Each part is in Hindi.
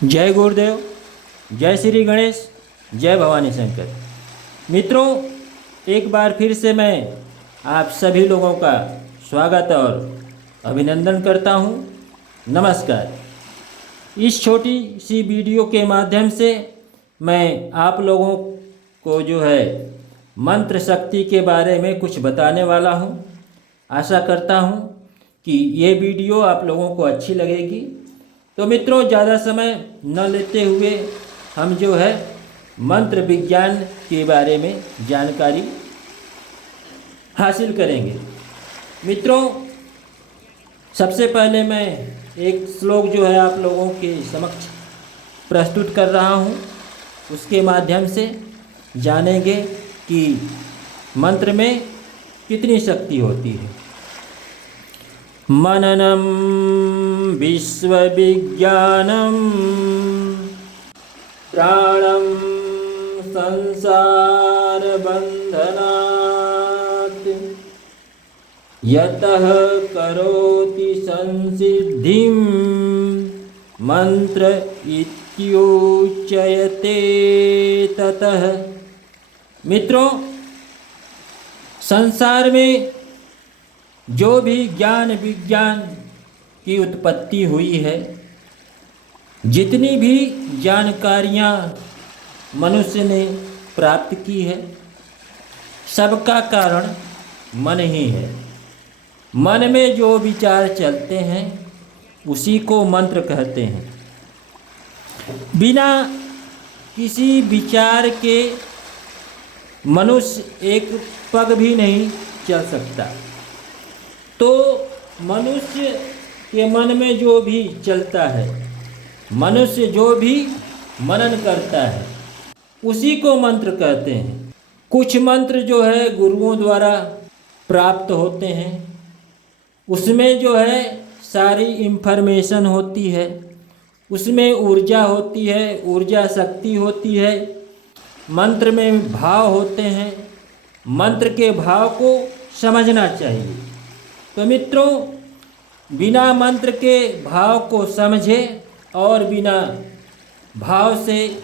जय गुरुदेव, जय श्री गणेश, जय भवानी शंकर। मित्रों, एक बार फिर से मैं आप सभी लोगों का स्वागत और अभिनंदन करता हूं। नमस्कार। इस छोटी सी वीडियो के माध्यम से मैं आप लोगों को मंत्र शक्ति के बारे में कुछ बताने वाला हूं। आशा करता हूं कि ये वीडियो आप लोगों को अच्छी लगेगी। तो मित्रों, ज़्यादा समय न लेते हुए हम मंत्र विज्ञान के बारे में जानकारी हासिल करेंगे। मित्रों, सबसे पहले मैं एक श्लोक आप लोगों के समक्ष प्रस्तुत कर रहा हूँ। उसके माध्यम से जानेंगे कि मंत्र में कितनी शक्ति होती है। मननं विश्वविज्ञानं प्राणं संसारबन्धनात् यतः करोति संसिद्धिं मंत्र इत्युच्यते ततः। मित्रों, संसार में जो भी ज्ञान विज्ञान की उत्पत्ति हुई है, जितनी भी जानकारियाँ मनुष्य ने प्राप्त की है, सबका कारण मन ही है। मन में जो विचार चलते हैं उसी को मंत्र कहते हैं। बिना किसी विचार के मनुष्य एक पग भी नहीं चल सकता। तो मनुष्य के मन में जो भी चलता है, मनुष्य जो भी मनन करता है, उसी को मंत्र कहते हैं। कुछ मंत्र गुरुओं द्वारा प्राप्त होते हैं। उसमें सारी इन्फॉर्मेशन होती है, उसमें ऊर्जा होती है, ऊर्जा शक्ति होती है। मंत्र में भाव होते हैं। मंत्र के भाव को समझना चाहिए। तो मित्रों, बिना मंत्र के भाव को समझे और बिना भाव से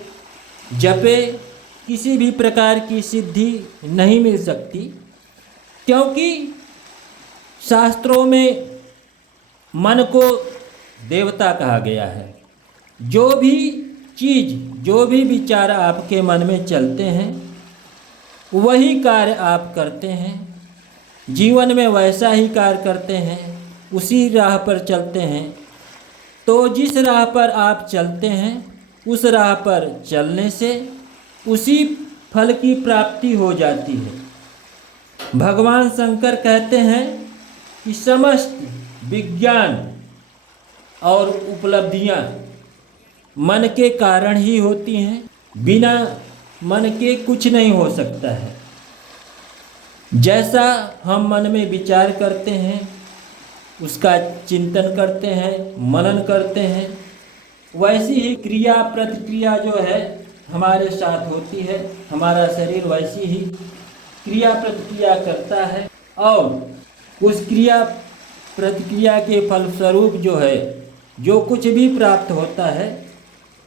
जपे किसी भी प्रकार की सिद्धि नहीं मिल सकती, क्योंकि शास्त्रों में मन को देवता कहा गया है। जो भी चीज़, जो भी विचार आपके मन में चलते हैं, वही कार्य आप करते हैं। जीवन में वैसा ही कार्य करते हैं, उसी राह पर चलते हैं। तो जिस राह पर आप चलते हैं, उस राह पर चलने से उसी फल की प्राप्ति हो जाती है। भगवान शंकर कहते हैं कि समस्त विज्ञान और उपलब्धियां मन के कारण ही होती हैं। बिना मन के कुछ नहीं हो सकता है। जैसा हम मन में विचार करते हैं, उसका चिंतन करते हैं, मनन करते हैं, वैसी ही क्रिया प्रतिक्रिया हमारे साथ होती है। हमारा शरीर वैसी ही क्रिया प्रतिक्रिया करता है और उस क्रिया प्रतिक्रिया के फलस्वरूप जो कुछ भी प्राप्त होता है,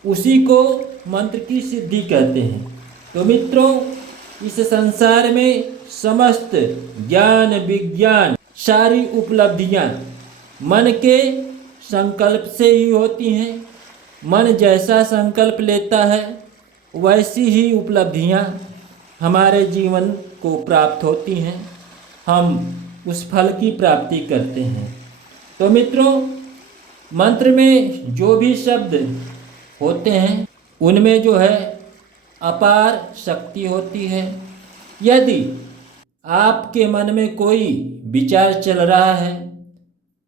उसी को मंत्र की सिद्धि कहते हैं। तो मित्रों, इस संसार में समस्त ज्ञान विज्ञान, सारी उपलब्धियां मन के संकल्प से ही होती हैं। मन जैसा संकल्प लेता है, वैसी ही उपलब्धियां हमारे जीवन को प्राप्त होती हैं। हम उस फल की प्राप्ति करते हैं। तो मित्रों, मंत्र में जो भी शब्द होते हैं, उनमें अपार शक्ति होती है। यदि आपके मन में कोई विचार चल रहा है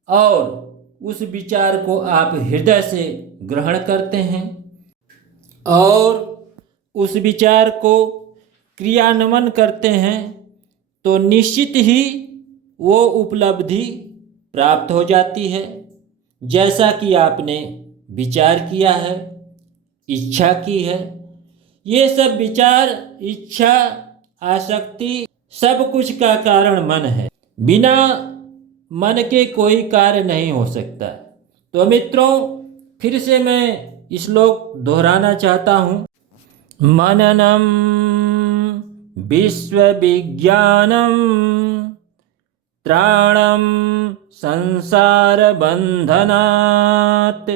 और उस विचार को आप हृदय से ग्रहण करते हैं और उस विचार को क्रियान्वयन करते हैं, तो निश्चित ही वो उपलब्धि प्राप्त हो जाती है। जैसा कि आपने विचार किया है, इच्छा की है। ये सब विचार, इच्छा, आसक्ति, सब कुछ का कारण मन है। बिना मन के कोई कार्य नहीं हो सकता। तो मित्रों, फिर से मैं श्लोक दोहराना चाहता हूँ। मननम विश्व विज्ञानम त्राणम संसार बंधनात्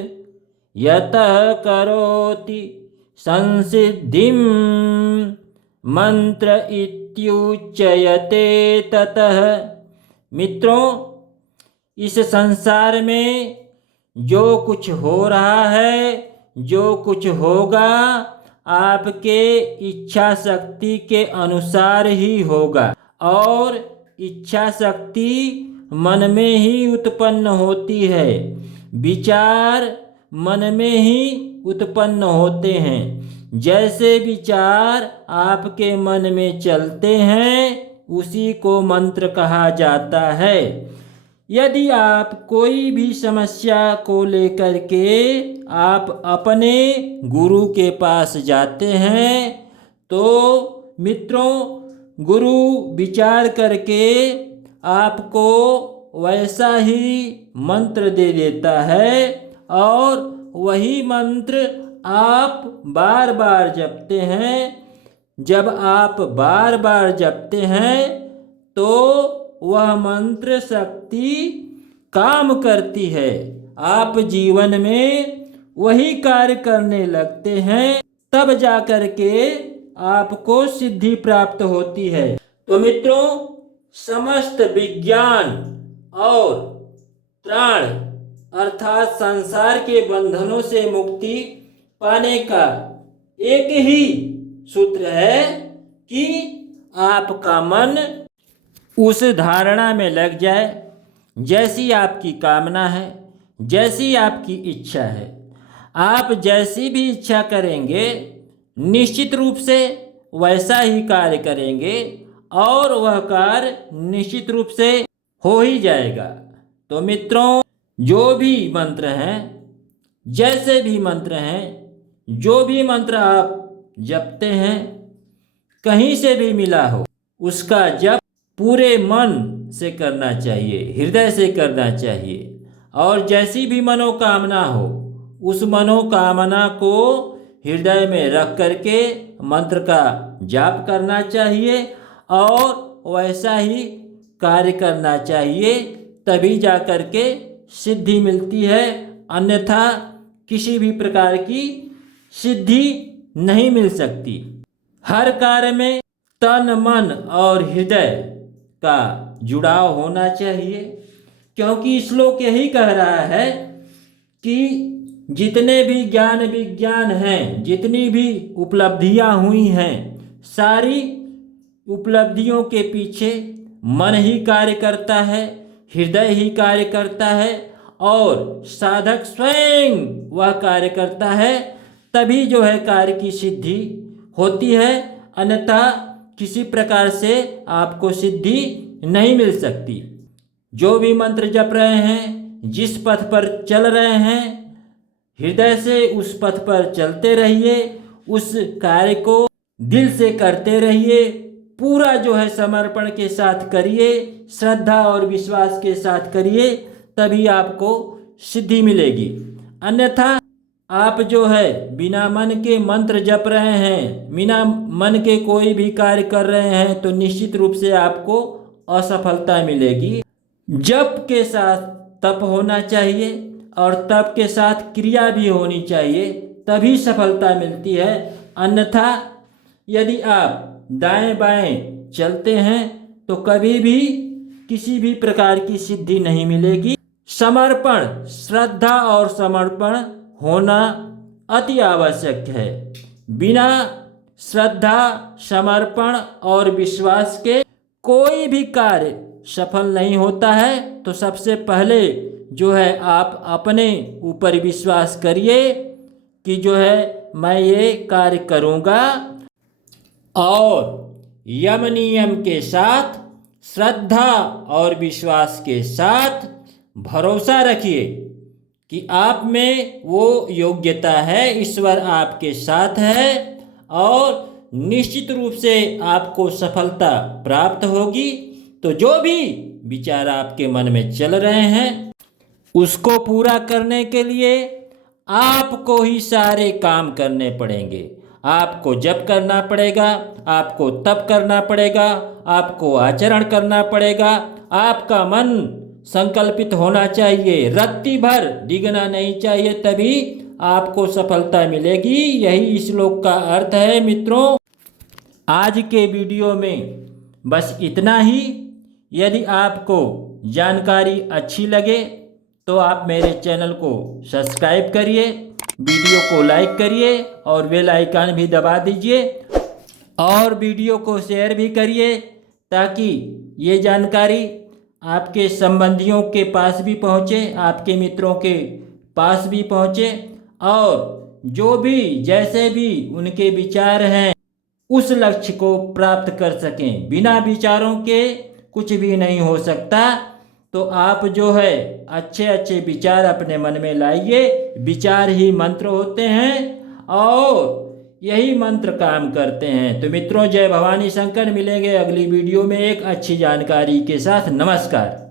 यतः करोति संसिद्धिं मंत्र इत्युच्यते ततः। मित्रों, इस संसार में जो कुछ हो रहा है, जो कुछ होगा, आपके इच्छा शक्ति के अनुसार ही होगा। और इच्छा शक्ति मन में ही उत्पन्न होती है, विचार मन में ही उत्पन्न होते हैं। जैसे विचार आपके मन में चलते हैं, उसी को मंत्र कहा जाता है। यदि आप कोई भी समस्या को लेकर के आप अपने गुरु के पास जाते हैं, तो मित्रों, गुरु विचार करके आपको वैसा ही मंत्र दे देता है और वही मंत्र आप बार बार जपते हैं। जब आप बार बार जपते हैं तो वह मंत्र शक्ति काम करती है, आप जीवन में वही कार्य करने लगते हैं, तब जाकर के आपको सिद्धि प्राप्त होती है। तो मित्रों, समस्त विज्ञान और त्राण अर्थात संसार के बंधनों से मुक्ति पाने का एक ही सूत्र है कि आपका मन उस धारणा में लग जाए जैसी आपकी कामना है, जैसी आपकी इच्छा है। आप जैसी भी इच्छा करेंगे, निश्चित रूप से वैसा ही कार्य करेंगे और वह कार्य निश्चित रूप से हो ही जाएगा। तो मित्रों, जो भी मंत्र हैं, जैसे भी मंत्र हैं, जो भी मंत्र आप जपते हैं, कहीं से भी मिला हो, उसका जप पूरे मन से करना चाहिए, हृदय से करना चाहिए। और जैसी भी मनोकामना हो, उस मनोकामना को हृदय में रख करके मंत्र का जाप करना चाहिए और वैसा ही कार्य करना चाहिए, तभी जा कर के सिद्धि मिलती है। अन्यथा किसी भी प्रकार की सिद्धि नहीं मिल सकती। हर कार्य में तन, मन और हृदय का जुड़ाव होना चाहिए, क्योंकि श्लोक यही कह रहा है कि जितने भी ज्ञान विज्ञान हैं, जितनी भी उपलब्धियां हुई हैं, सारी उपलब्धियों के पीछे मन ही कार्य करता है, हृदय ही कार्य करता है और साधक स्वयं वह कार्य करता है, तभी जो है कार्य की सिद्धि होती है। अन्यथा किसी प्रकार से आपको सिद्धि नहीं मिल सकती। जो भी मंत्र जप रहे हैं, जिस पथ पर चल रहे हैं, हृदय से उस पथ पर चलते रहिए, उस कार्य को दिल से करते रहिए, पूरा जो है समर्पण के साथ करिए, श्रद्धा और विश्वास के साथ करिए, तभी आपको सिद्धि मिलेगी। अन्यथा आप जो है बिना मन के मंत्र जप रहे हैं, बिना मन के कोई भी कार्य कर रहे हैं, तो निश्चित रूप से आपको असफलता मिलेगी। जप के साथ तप होना चाहिए और तप के साथ क्रिया भी होनी चाहिए, तभी सफलता मिलती है। अन्यथा यदि आप दाएं बाएं चलते हैं तो कभी भी किसी भी प्रकार की सिद्धि नहीं मिलेगी। समर्पण, श्रद्धा और समर्पण होना अति आवश्यक है। बिना श्रद्धा, समर्पण और विश्वास के कोई भी कार्य सफल नहीं होता है। तो सबसे पहले जो है आप अपने ऊपर विश्वास करिए कि जो है मैं ये कार्य करूँगा, और यम नियम के साथ, श्रद्धा और विश्वास के साथ भरोसा रखिए कि आप में वो योग्यता है, ईश्वर आपके साथ है और निश्चित रूप से आपको सफलता प्राप्त होगी। तो जो भी विचार आपके मन में चल रहे हैं, उसको पूरा करने के लिए आपको ही सारे काम करने पड़ेंगे। आपको जब करना पड़ेगा, आपको तब करना पड़ेगा, आपको आचरण करना पड़ेगा। आपका मन संकल्पित होना चाहिए, रत्ती भर डिगना नहीं चाहिए, तभी आपको सफलता मिलेगी। यही श्लोक का अर्थ है मित्रों। आज के वीडियो में बस इतना ही। यदि आपको जानकारी अच्छी लगे तो आप मेरे चैनल को सब्सक्राइब करिए, वीडियो को लाइक करिए और बेल आइकन भी दबा दीजिए और वीडियो को शेयर भी करिए, ताकि ये जानकारी आपके संबंधियों के पास भी पहुँचे, आपके मित्रों के पास भी पहुँचे और जो भी जैसे भी उनके विचार हैं उस लक्ष्य को प्राप्त कर सकें। बिना विचारों के कुछ भी नहीं हो सकता। तो आप जो है अच्छे अच्छे विचार अपने मन में लाइए। विचार ही मंत्र होते हैं और यही मंत्र काम करते हैं। तो मित्रों, जय भवानी शंकर। मिलेंगे अगली वीडियो में एक अच्छी जानकारी के साथ। नमस्कार।